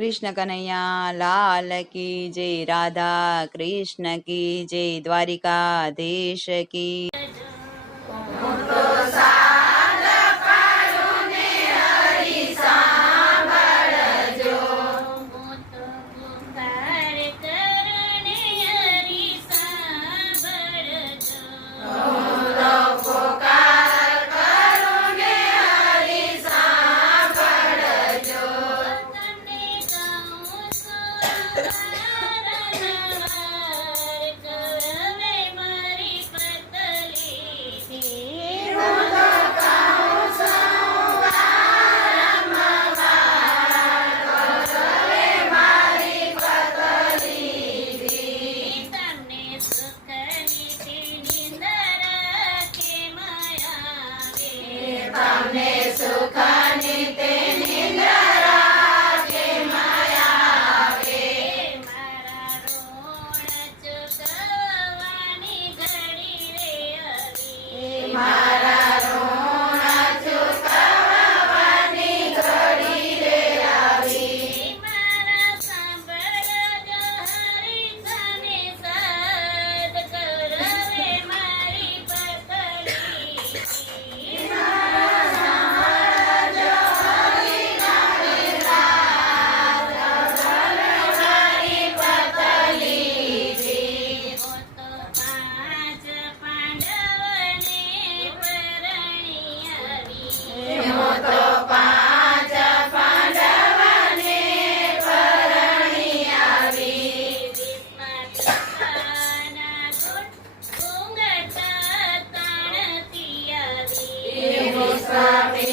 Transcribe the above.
कृष्ण कन्हैया लाल की जय राधा कृष्ण की जय द्वारिका देश की। Come to Swami.